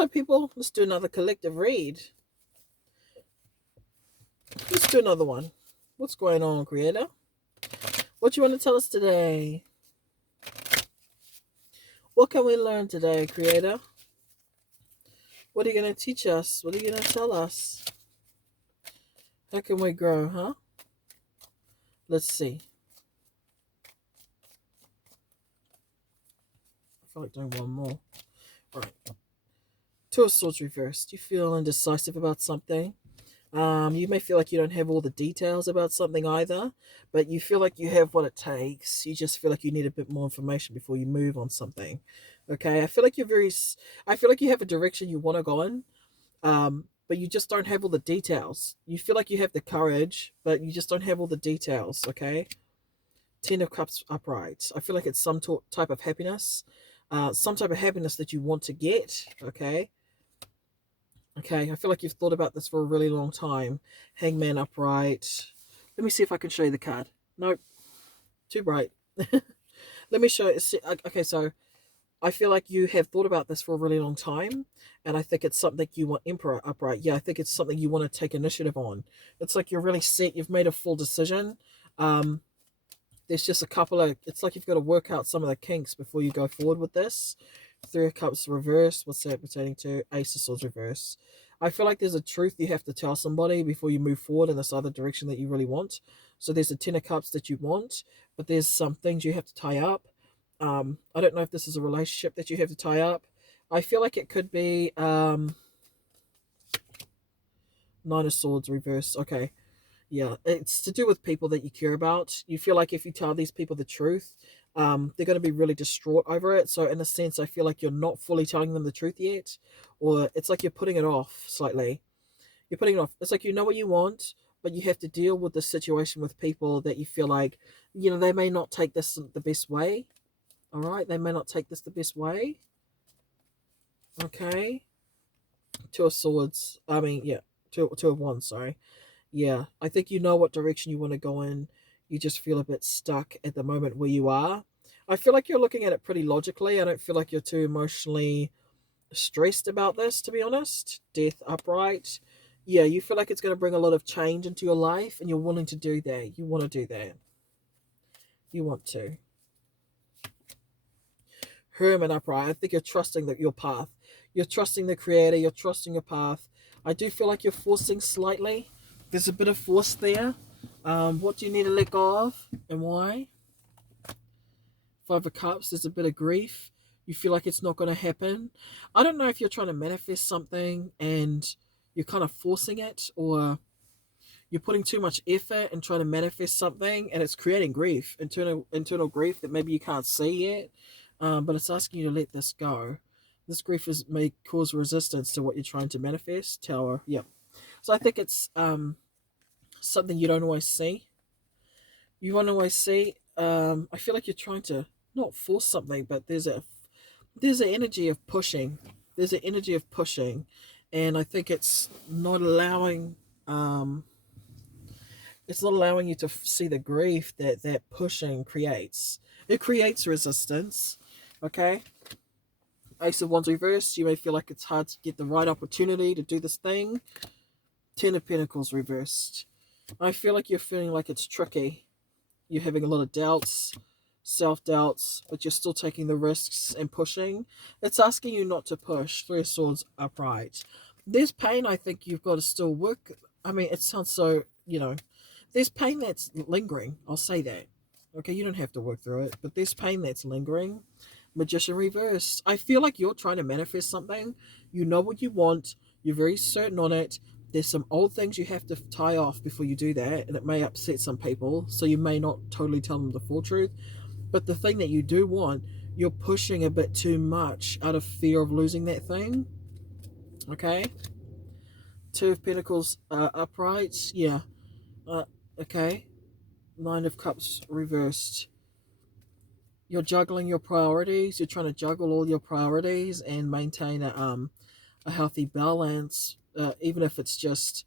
Hello, people. Let's do another collective read. Let's do another one. What's going on, Creator? What you want to tell us today? What can we learn today, Creator? What are you going to teach us? What are you going to tell us? How can we grow, huh? Let's see. I feel like doing one more. All right. Two of Swords reversed. You feel indecisive about something. You may feel like you don't have all the details about something either, but you feel like you have what it takes. You just feel like you need a bit more information before you move on something. Okay, I feel like I feel like you have a direction you want to go in, but you just don't have all the details. You feel like you have the courage, but you just don't have all the details. Okay, Ten of Cups upright. I feel like it's some type of happiness, some type of happiness that you want to get. Okay, I feel like you've thought about this for a really long time. Hangman upright. Let me see if I can show you the card. Nope, too bright. Let me show you. Okay, so I feel like you have thought about this for a really long time, and I think it's something you want. Emperor upright. Yeah, I think it's something you want to take initiative on. It's like you're really set. You've made a full decision. Um, there's just a couple of. It's like you've got to work out some of the kinks before you go forward with this. Three of Cups reverse. What's that pertaining to? Ace of Swords reverse. I feel like there's a truth you have to tell somebody before you move forward in this other direction that you really want. So there's a Ten of Cups that you want, but there's some things you have to tie up. I don't know if this is a relationship that you have to tie up. I feel like it could be Nine of Swords reverse. Okay, yeah, it's to do with people that you care about. You feel like if you tell these people the truth, they're going to be really distraught over it. So in a sense, I feel like you're not fully telling them the truth yet, or it's like you're putting it off slightly. You're putting it off. It's like you know what you want, but you have to deal with the situation with people that you feel like, they may not take this the best way. All right, they may not take this the best way. Okay, Two of Swords. I mean, yeah, two of Wands. Sorry. Yeah, I think you know what direction you want to go in. You just feel a bit stuck at the moment where you are. I feel like you're looking at it pretty logically. I don't feel like you're too emotionally stressed about this, to be honest. Death upright. Yeah, you feel like it's going to bring a lot of change into your life, and you're willing to do that. You want to do that. You want to. Hermit upright. I think you're trusting your path. You're trusting the creator. You're trusting your path. I do feel like you're forcing slightly. There's a bit of force there. What do you need to let go of and why? Five of Cups. There's a bit of grief. You feel like it's not going to happen. I don't know if you're trying to manifest something and you're kind of forcing it, or you're putting too much effort and trying to manifest something and it's creating grief, internal grief that maybe you can't see yet, but it's asking you to let this go. This grief may cause resistance to what you're trying to manifest. Tower. Yep. So I think it's something you don't always see. You won't always see. I feel like you're trying to not force something, but there's an energy of pushing. There's an energy of pushing, and I think um, it's not allowing you to see the grief that pushing creates. It creates resistance. Okay. Ace of Wands reversed. You may feel like it's hard to get the right opportunity to do this thing. Ten of Pentacles reversed. I feel like you're feeling like it's tricky. You're having a lot of doubts, self-doubts, but you're still taking the risks and pushing. It's asking you not to push. Three of Swords upright. There's pain I think you've got to still work. I mean, it sounds so, there's pain that's lingering. I'll say that. Okay, you don't have to work through it, but there's pain that's lingering. Magician reversed. I feel like you're trying to manifest something. You know what you want. You're very certain on it. There's some old things you have to tie off before you do that, and it may upset some people, so you may not totally tell them the full truth. But the thing that you do want, you're pushing a bit too much out of fear of losing that thing. Okay? Two of Pentacles upright. Yeah. Uh, okay. Nine of Cups reversed. You're juggling your priorities. You're trying to juggle all your priorities and maintain a healthy balance, even if it's just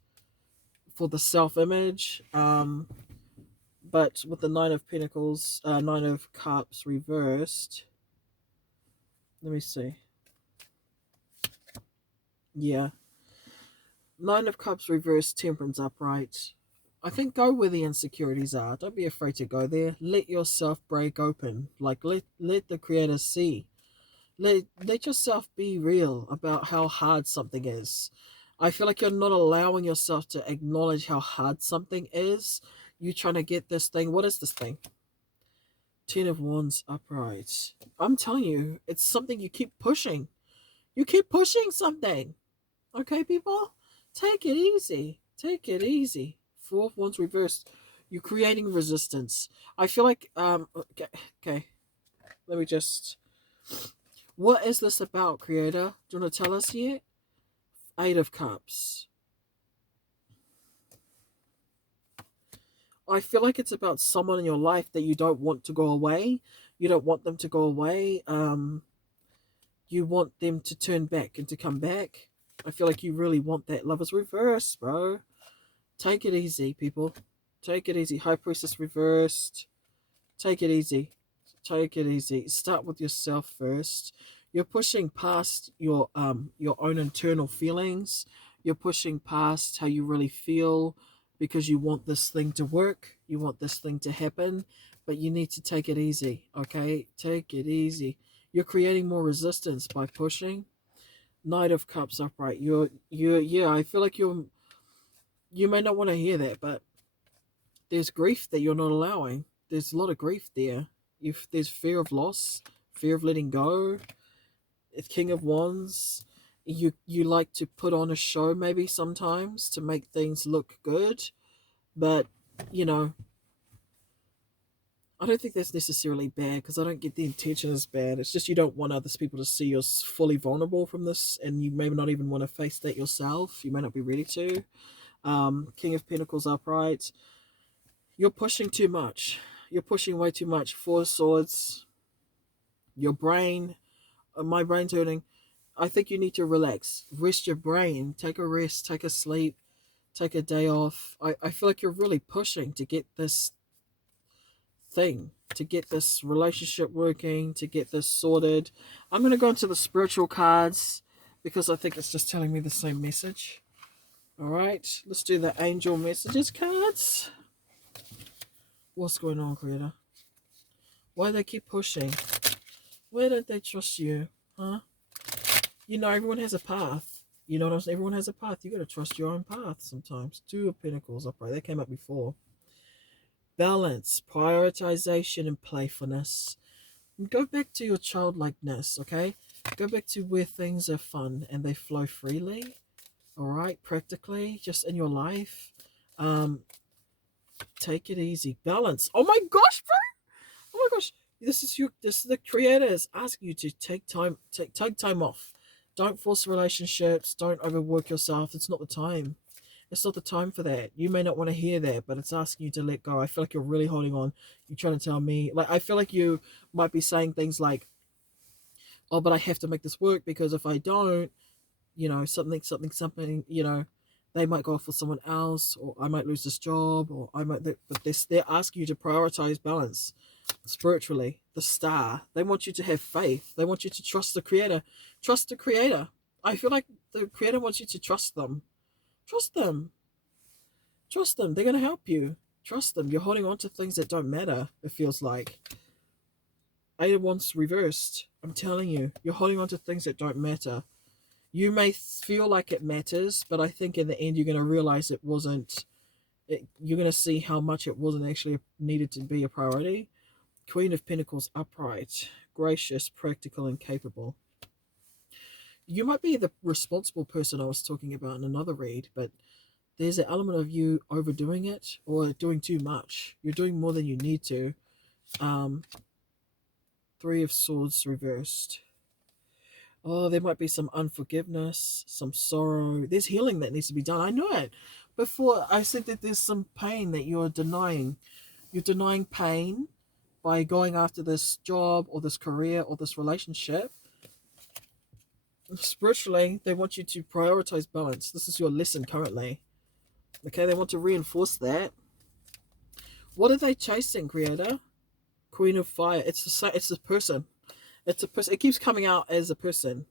for the self-image. But with the Nine of Pentacles, Nine of Cups reversed, let me see. Yeah. Nine of Cups reversed, Temperance upright. I think go where the insecurities are. Don't be afraid to go there. Let yourself break open. Like let the creator see. Let yourself be real about how hard something is. I feel like you're not allowing yourself to acknowledge how hard something is. You trying to get this thing. What is this thing? Ten of Wands upright. I'm telling you, it's something you keep pushing. You keep pushing something. Okay, people? Take it easy. Take it easy. Four of Wands reversed. You're creating resistance. I feel like okay. Let me just, what is this about, creator? Do you want to tell us yet? Eight of Cups. I feel like it's about someone in your life that you don't want to go away. You don't want them to go away. You want them to turn back and to come back. I feel like you really want that. Love is reversed, bro. Take it easy, people. Take it easy. High Priestess reversed. Take it easy. Take it easy. Start with yourself first. You're pushing past your own internal feelings. You're pushing past how you really feel because you want this thing to work. You want this thing to happen, but you need to take it easy, okay? Take it easy. You're creating more resistance by pushing. Knight of Cups upright. You're yeah, I feel like you may not want to hear that, but there's grief that you're not allowing. There's a lot of grief there. If there's fear of loss, fear of letting go. It's King of Wands. You like to put on a show maybe sometimes to make things look good, but you know, I don't think that's necessarily bad because I don't get the intention as bad. It's just you don't want others people to see you're fully vulnerable from this, and you may not even want to face that yourself. You may not be ready to. King of Pentacles upright. You're pushing too much. You're pushing way too much. Four of Swords. Your brain. My brain's hurting. I think you need to relax. Rest your brain. Take a rest. Take a sleep. Take a day off. I feel like you're really pushing to get this thing, to get this relationship working, to get this sorted. I'm going to go into the spiritual cards because I think it's just telling me the same message. All right. Let's do the angel messages cards. What's going on, creator? Why do they keep pushing? Why don't they trust you? Huh? You know, everyone has a path. You know what I'm saying? Everyone has a path. You got to trust your own path sometimes. Two of Pentacles upright. That came up before. Balance, prioritization, and playfulness. And go back to your childlikeness, okay? Go back to where things are fun and they flow freely. All right? Practically, just in your life. Take it easy. Balance. Oh my gosh, bro! Oh my gosh. This is the creator is asking you to take time off. Don't force relationships. Don't overwork yourself. It's not the time. It's not the time for that. You may not want to hear that, but it's asking you to let go. I feel like you're really holding on. You're trying to tell me, like, I feel like you might be saying things like, oh, but I have to make this work because if I don't, you know, something, you know, they might go off with someone else, or I might lose this job, or I might, but they're asking you to prioritize balance spiritually. The star, they want you to have faith. They want you to trust the creator. Trust the creator. I feel like the creator wants you to trust them. Trust them. Trust them. They're going to help you. Trust them. You're holding on to things that don't matter, it feels like. Eight of Wands reversed. I'm telling you, you're holding on to things that don't matter. You may feel like it matters, but I think in the end you're going to realize it wasn't. You're going to see how much it wasn't actually needed to be a priority. Queen of Pentacles upright, gracious, practical, and capable. You might be the responsible person I was talking about in another read, but there's an element of you overdoing it or doing too much. You're doing more than you need to. Three of Swords reversed. Oh, there might be some unforgiveness, some sorrow. There's healing that needs to be done. I know it. Before I said that there's some pain that you're denying. You're denying pain by going after this job or this career or this relationship. Spiritually, they want you to prioritize balance. This is your lesson currently. Okay, they want to reinforce that. What are they chasing, creator? Queen of Fire. It's the person. It's a person. It keeps coming out as a person.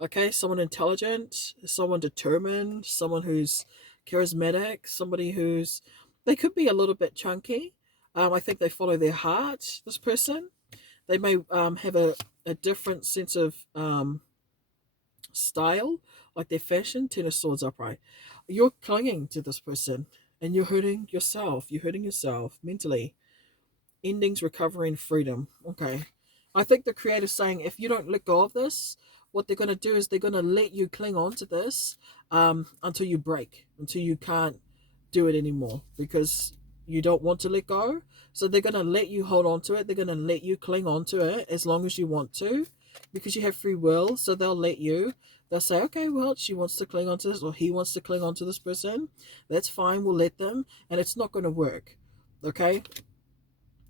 Okay, someone intelligent, someone determined, someone who's charismatic, somebody who's, they could be a little bit chunky. I think they follow their heart, this person. They may have a different sense of style, like their fashion. Ten of Swords upright. You're clinging to this person and you're hurting yourself. You're hurting yourself mentally. Endings, recovery, and freedom. Okay. I think the creator's saying if you don't let go of this, what they're going to do is they're going to let you cling on to this until you break, until you can't do it anymore because you don't want to let go. So they're going to let you hold on to it. They're going to let you cling on to it as long as you want to because you have free will. So they'll let you. They'll say, okay, well, she wants to cling on to this or he wants to cling on to this person. That's fine. We'll let them. And it's not going to work. Okay?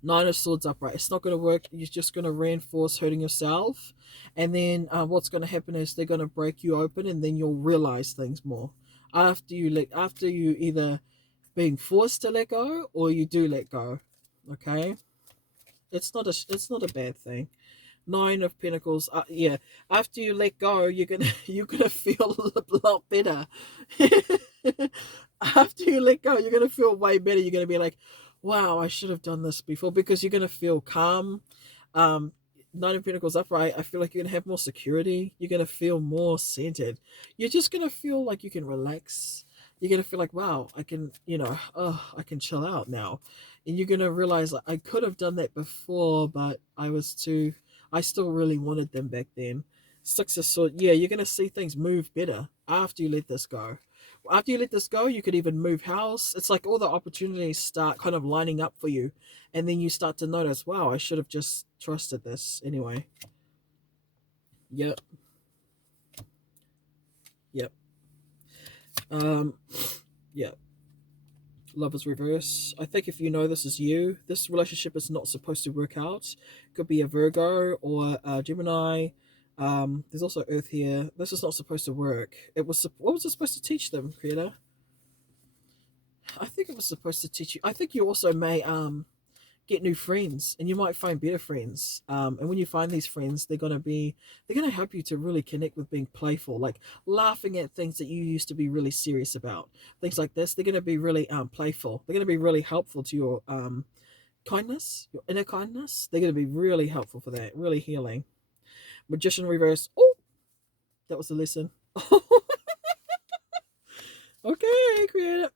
Nine of Swords upright. It's not going to work. You're just going to reinforce hurting yourself. And then what's going to happen is they're going to break you open and then you'll realize things more. After you either being forced to let go or you do let go. Okay? It's not a bad thing. Nine of Pentacles. Yeah. After you let go, you're gonna feel a lot better. After you let go, you're gonna feel way better. You're gonna be like, "Wow, I should have done this before," because you're gonna feel calm. Um, Nine of Pentacles upright. I feel like you're gonna have more security. You're gonna feel more centered. You're just gonna feel like you can relax. You're gonna feel like, "Wow, I can, oh, I can chill out now," and you're gonna realize like, I could have done that before, but I still really wanted them back then. Six of Swords. Yeah, you're gonna see things move better after you let this go. After you let this go, you could even move house. It's like all the opportunities start kind of lining up for you, and then you start to notice, wow, I should have just trusted this anyway. Yep, yep, um, yep. Love is reverse. I think if you know this is you, this relationship is not supposed to work out. Could be a Virgo or a Gemini. There's also Earth here. This is not supposed to work. What was it supposed to teach them, Creator? I think it was supposed to teach you. I think you also may get new friends and you might find better friends, and when you find these friends, they're gonna help you to really connect with being playful, like laughing at things that you used to be really serious about, things like this. They're gonna be really playful. They're gonna be really helpful to your kindness, your inner kindness. They're gonna be really helpful for that, really healing. Magician reverse. Oh, that was the lesson. Okay, creator.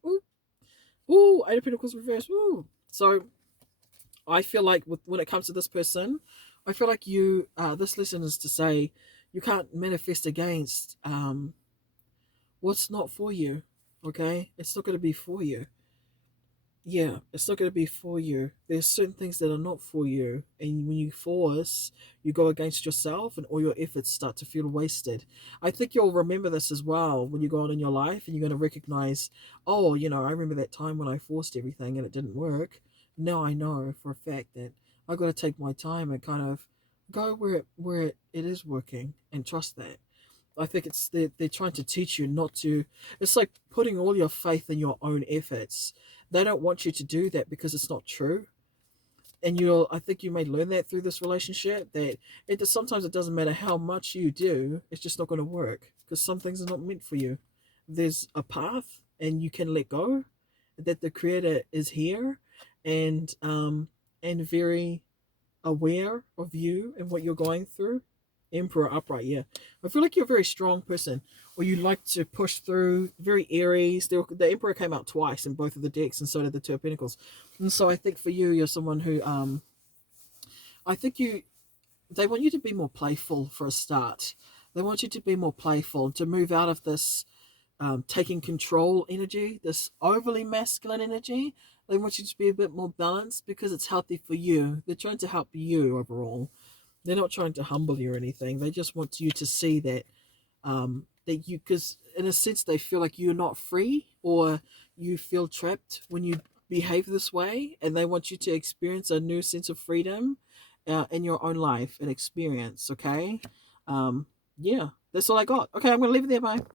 Ooh, Eight of Pentacles reverse. Ooh. So I feel like when it comes to this person, I feel like this lesson is to say you can't manifest against what's not for you. Okay, it's not going to be for you. Yeah, it's not going to be for you. There's certain things that are not for you, and when you force, you go against yourself, and all your efforts start to feel wasted. I think you'll remember this as well when you go on in your life, and you're going to recognize, oh, I remember that time when I forced everything and it didn't work. Now I know for a fact that I got to take my time and kind of go where it is working and trust that. I think they're trying to teach you not to. It's like putting all your faith in your own efforts. They don't want you to do that because it's not true. And I think you may learn that through this relationship that sometimes it doesn't matter how much you do, it's just not going to work because some things are not meant for you. There's a path, and you can let go. That the creator is here, and very aware of you and what you're going through. Emperor upright, yeah. I feel like you're a very strong person, or you like to push through. Very Aries. The Emperor came out twice in both of the decks, and so did the Two of Pentacles. And so I think for you, you're someone who I think they want you to be more playful for a start. They want you to be more playful, to move out of this taking control energy, this overly masculine energy. They want you to be a bit more balanced because it's healthy for you. They're trying to help you overall. They're not trying to humble you or anything. They just want you to see that you, because in a sense they feel like you're not free, or you feel trapped when you behave this way, and they want you to experience a new sense of freedom in your own life and experience. Okay, yeah, that's all I got. Okay, I'm gonna leave it there. Bye.